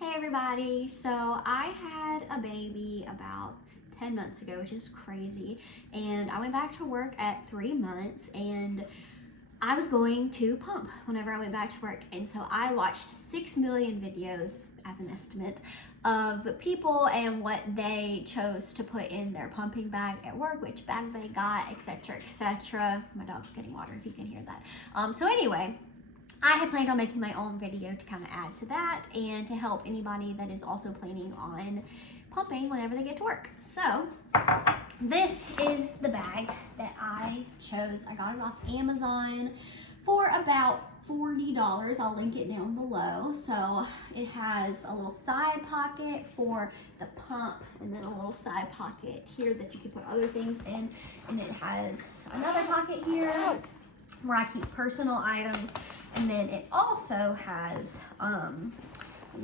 Hey everybody, so I had a baby about 10 months ago, which is crazy, and I went back to work at 3 months, and I was going to pump whenever I went back to work, and so I watched 6 million videos as an estimate of people and what they chose to put in their pumping bag at work, which bag they got, etc, etc. My dog's getting water if you can hear that. So anyway, I had planned on making my own video to kind of add to that and to help anybody that is also planning on pumping whenever they get to work. So this is the bag that I chose. I got it off Amazon for about $40. I'll link it down below. So it has a little side pocket for the pump and then a little side pocket here that you can put other things in. And it has another pocket here where I keep personal items. And then it also has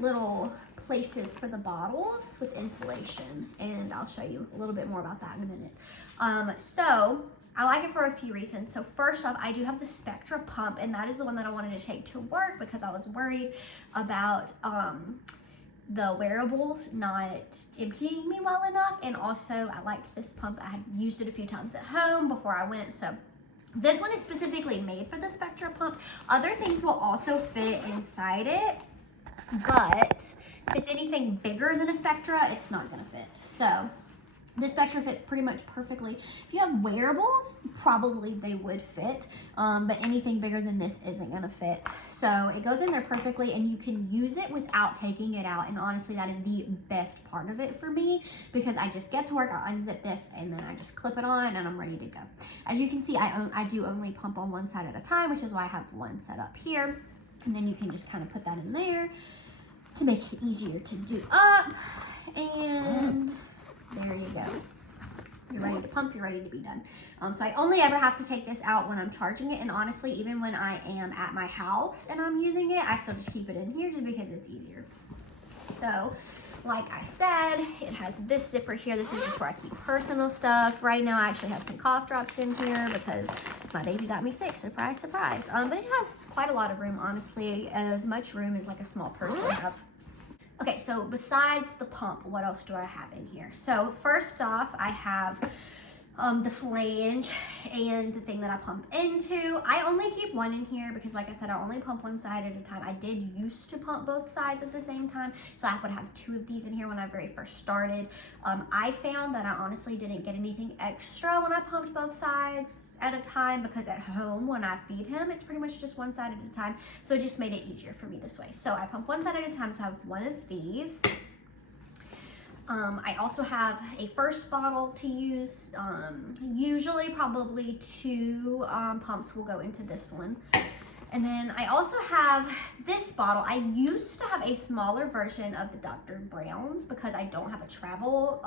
little places for the bottles with insulation, and I'll show you a little bit more about that in a minute. So I like it for a few reasons. So first off, I do have the Spectra pump, and that is the one that I wanted to take to work because I was worried about the wearables not emptying me well enough, and also I liked this pump. I had used it a few times at home before I went, so this one is specifically made for the Spectra pump. Other things will also fit inside it, but if it's anything bigger than a Spectra, it's not gonna fit. So this Spectra fits pretty much perfectly. If you have wearables, probably they would fit, but anything bigger than this isn't gonna fit. So it goes in there perfectly, and you can use it without taking it out. And honestly, that is the best part of it for me, because I just get to work, I unzip this, and then I just clip it on, and I'm ready to go. As you can see, I do only pump on one side at a time, which is why I have one set up here. And then you can just kind of put that in there to make it easier to do up, and there you go. You're ready to pump, you're ready to be done. So I only ever have to take this out when I'm charging it, and honestly, even when I am at my house and I'm using it, I still just keep it in here just because it's easier. So, like I said, it has this zipper here. This is just where I keep personal stuff. Right now, I actually have some cough drops in here because my baby got me sick. Surprise, surprise. But it has quite a lot of room, honestly, as much room as like a small purse would have. Okay, so besides the pump, what else do I have in here? So first off, I have the flange and the thing that I pump into. I only keep one in here because, like I said, I only pump one side at a time. I did used to pump both sides at the same time, so I would have 2 of these in here when I very first started. I found that I honestly didn't get anything extra when I pumped both sides at a time, because at home when I feed him, it's pretty much just one side at a time, so it just made it easier for me this way. So I pump one side at a time, so I have one of these. I also have a first bottle to use. Usually probably 2 pumps will go into this one. And then I also have this bottle. I used to have a smaller version of the Dr. Brown's because I don't have a travel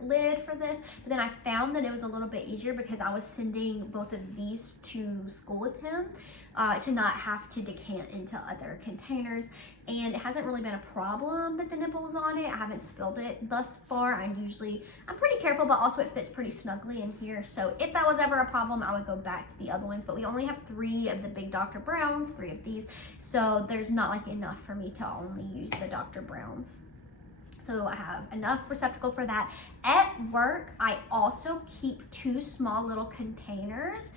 lid for this. But then I found that it was a little bit easier because I was sending both of these to school with him to not have to decant into other containers. And it hasn't really been a problem that the nipple is on it. I haven't spilled it thus far. I'm pretty careful, but also it fits pretty snugly in here. So if that was ever a problem, I would go back to the other ones. But we only have 3 of the big Dr. Brown's, 3 of these. So there's not like enough for me to only use the Dr. Brown's. So I have enough receptacle for that. At work, I also keep 2 small little containers.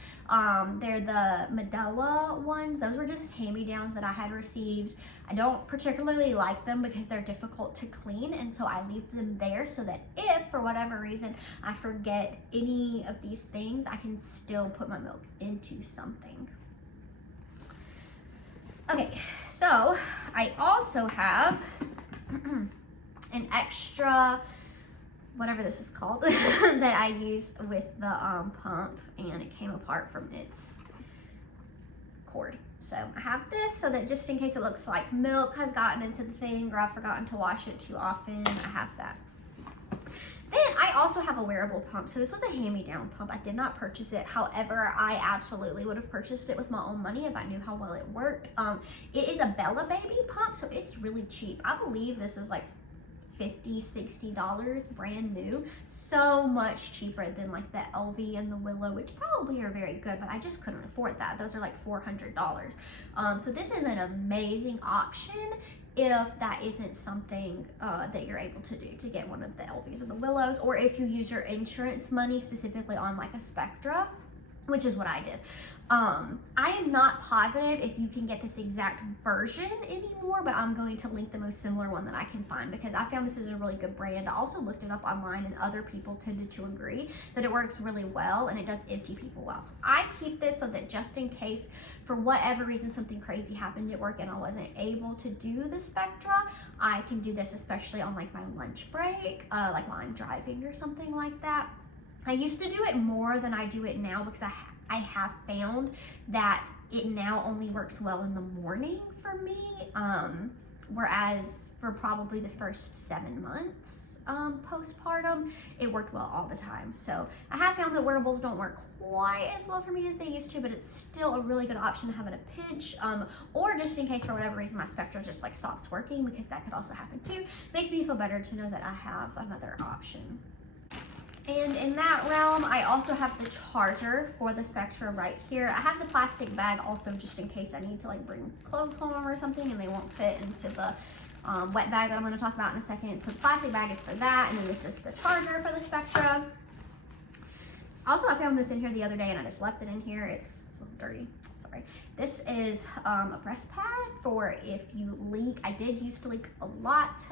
They're the Medela ones. Those were just hand-me-downs that I had received. I don't particularly like them because they're difficult to clean, and so I leave them there so that if, for whatever reason, I forget any of these things, I can still put my milk into something. Okay, so I also have an extra, whatever this is called, that I use with the pump, and it came apart from its cord. So I have this so that just in case it looks like milk has gotten into the thing or I've forgotten to wash it too often, I have that. Then I also have a wearable pump. So this was a hand-me-down pump. I did not purchase it. However, I absolutely would have purchased it with my own money if I knew how well it worked. It is a Bella Baby pump, so it's really cheap. I believe this is like $50, $60 brand new. So much cheaper than like the LV and the Willow, which probably are very good, but I just couldn't afford that. Those are like $400. So this is an amazing option if that isn't something that you're able to do, to get one of the Elvies or the Willows, or if you use your insurance money specifically on like a Spectra, which is what I did. I am not positive if you can get this exact version anymore, but I'm going to link the most similar one that I can find because I found this is a really good brand. I also looked it up online and other people tended to agree that it works really well and it does empty people well. So I keep this so that just in case for whatever reason something crazy happened at work and I wasn't able to do the Spectra, I can do this especially on like my lunch break, like while I'm driving or something like that. I used to do it more than I do it now because I have found that it now only works well in the morning for me, whereas for probably the first 7 months postpartum, it worked well all the time. So I have found that wearables don't work quite as well for me as they used to, but it's still a really good option to have in a pinch, or just in case for whatever reason my Spectra just like stops working, because that could also happen too. Makes me feel better to know that I have another option. And in that realm, I also have the charger for the Spectra right here. I have the plastic bag also just in case I need to like bring clothes home or something and they won't fit into the wet bag that I'm going to talk about in a second. So the plastic bag is for that, and then this is the charger for the Spectra. Also, I found this in here the other day and I just left it in here. It's a little dirty, sorry. This is a breast pad for if you leak. I did used to leak a lot.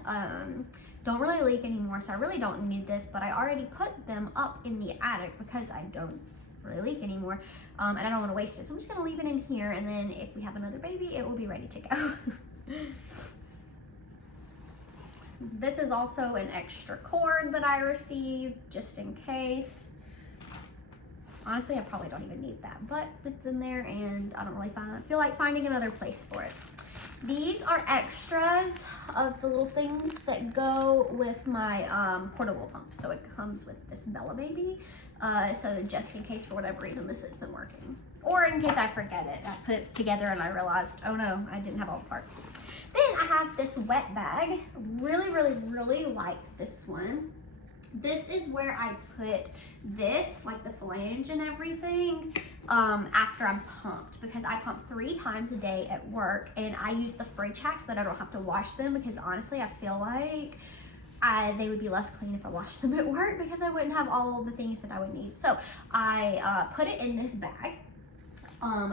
Don't really leak anymore, so I really don't need this, but I already put them up in the attic because I don't really leak anymore, and I don't want to waste it. So I'm just going to leave it in here, and then if we have another baby, it will be ready to go. This is also an extra cord that I received just in case. Honestly, I probably don't even need that, but it's in there, and I don't really feel like finding another place for it. These are extras of the little things that go with my portable pump. So it comes with this Bella Baby. So just in case for whatever reason this isn't working. Or in case I forget it. I put it together and I realized, oh no, I didn't have all the parts. Then I have this wet bag. Really, really, really like this one. This is where I put this, like the flange and everything, after I'm pumped, because I pump 3 times a day at work, and I use the fridge hack so that I don't have to wash them, because honestly, I feel like they would be less clean if I washed them at work because I wouldn't have all of the things that I would need. So I put it in this bag.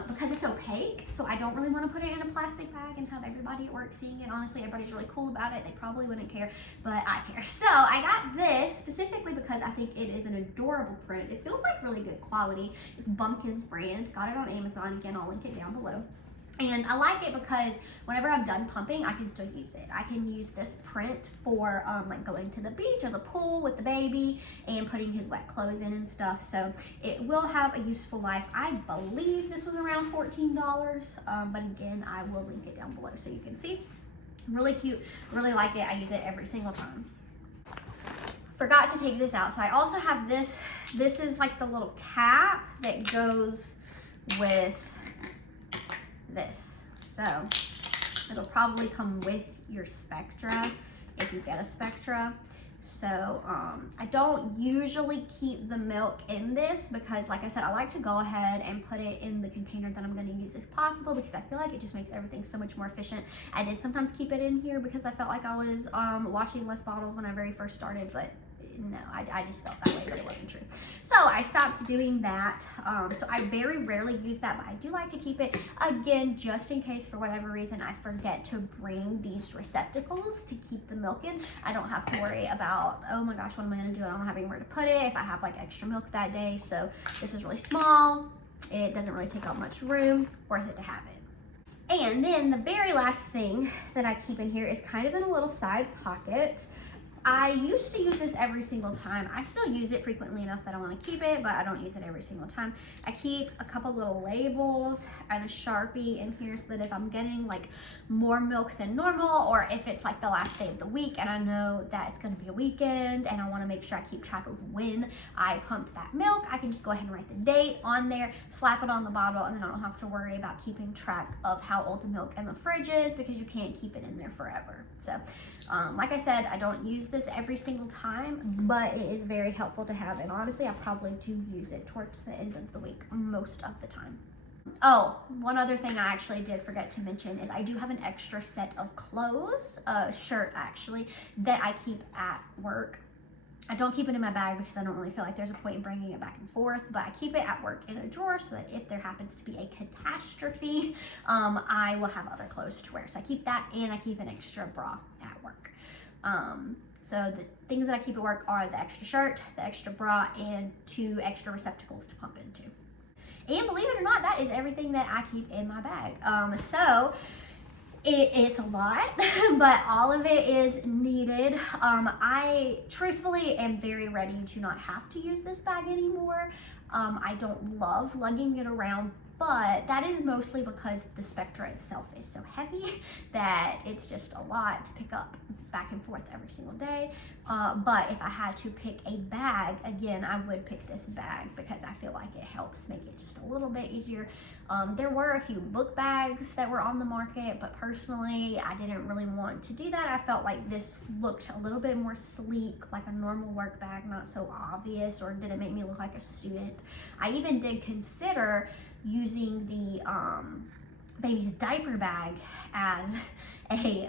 Because it's opaque, so I don't really want to put it in a plastic bag and have everybody at work seeing it. Honestly, everybody's really cool about it. They probably wouldn't care, but I care. So I got this specifically because I think it is an adorable print. It feels like really good quality. It's Bumpkins brand. Got it on Amazon. Again, I'll link it down below. And I like it because whenever I'm done pumping, I can still use it. I can use this print for like going to the beach or the pool with the baby and putting his wet clothes in and stuff. So it will have a useful life. I believe this was around $14, but again, I will link it down below so you can see. Really cute, really like it. I use it every single time. Forgot to take this out. So I also have this. This is like the little cap that goes with this. So it'll probably come with your Spectra if you get a Spectra. So I don't usually keep the milk in this because, like I said, I like to go ahead and put it in the container that I'm going to use if possible, because I feel like it just makes everything so much more efficient. I did sometimes keep it in here because I felt like I was washing less bottles when I very first started, but no, I just felt that way, but it wasn't true. So I stopped doing that. So I very rarely use that, but I do like to keep it, again, just in case for whatever reason I forget to bring these receptacles to keep the milk in. I don't have to worry about, oh my gosh, what am I gonna do? I don't have anywhere to put it if I have like extra milk that day. So this is really small. It doesn't really take up much room, worth it to have it. And then the very last thing that I keep in here is kind of in a little side pocket. I used to use this every single time. I still use it frequently enough that I want to keep it, but I don't use it every single time. I keep a couple little labels and a Sharpie in here so that if I'm getting like more milk than normal, or if it's like the last day of the week and I know that it's going to be a weekend and I want to make sure I keep track of when I pumped that milk, I can just go ahead and write the date on there, slap it on the bottle, and then I don't have to worry about keeping track of how old the milk in the fridge is, because you can't keep it in there forever. So like I said, I don't use this every single time, but it is very helpful to have, and honestly I probably do use it towards the end of the week most of the time. Oh, one other thing I actually did forget to mention is I do have an extra set of clothes, a shirt actually, that I keep at work. I don't keep it in my bag because I don't really feel like there's a point in bringing it back and forth, but I keep it at work in a drawer so that if there happens to be a catastrophe, I will have other clothes to wear. So I keep that, and I keep an extra bra at work. So the things that I keep at work are the extra shirt, the extra bra, and 2 extra receptacles to pump into. And believe it or not, that is everything that I keep in my bag. So it's a lot, but all of it is needed. I truthfully am very ready to not have to use this bag anymore. I don't love lugging it around, but that is mostly because the Spectra itself is so heavy that it's just a lot to pick up back and forth every single day. But if I had to pick a bag, again, I would pick this bag because I feel like it helps make it just a little bit easier. There were a few book bags that were on the market, but personally, I didn't really want to do that. I felt like this looked a little bit more sleek, like a normal work bag, not so obvious, or didn't make me look like a student. I even did consider using the baby's diaper bag as a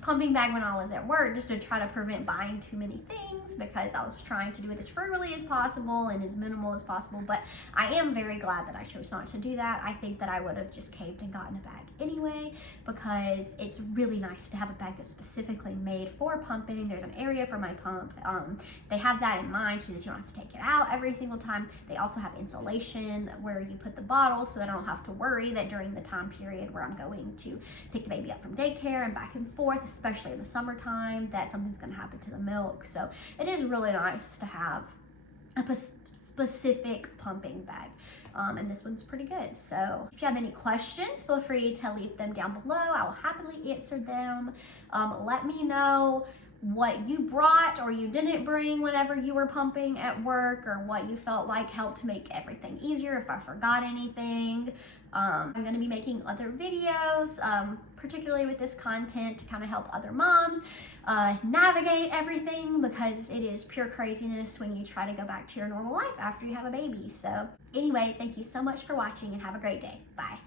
pumping bag when I was at work, just to try to prevent buying too many things, because I was trying to do it as frugally as possible and as minimal as possible. But I am very glad that I chose not to do that. I think that I would have just caved and gotten a bag anyway, because it's really nice to have a bag that's specifically made for pumping. There's an area for my pump. They have that in mind so that you don't have to take it out every single time. They also have insulation where you put the bottle so that I don't have to worry that during the time period where I'm going to pick the baby up from daycare and back and forth, especially in the summertime, that something's going to happen to the milk. So it is really nice to have a specific pumping bag, and this one's pretty good. So if you have any questions, feel free to leave them down below. I will happily answer them. Let me know what you brought or you didn't bring whenever you were pumping at work, or what you felt like helped make everything easier, if I forgot anything. I'm going to be making other videos, particularly with this content, to kind of help other moms navigate everything, because it is pure craziness when you try to go back to your normal life after you have a baby. So anyway, thank you so much for watching, and have a great day. Bye.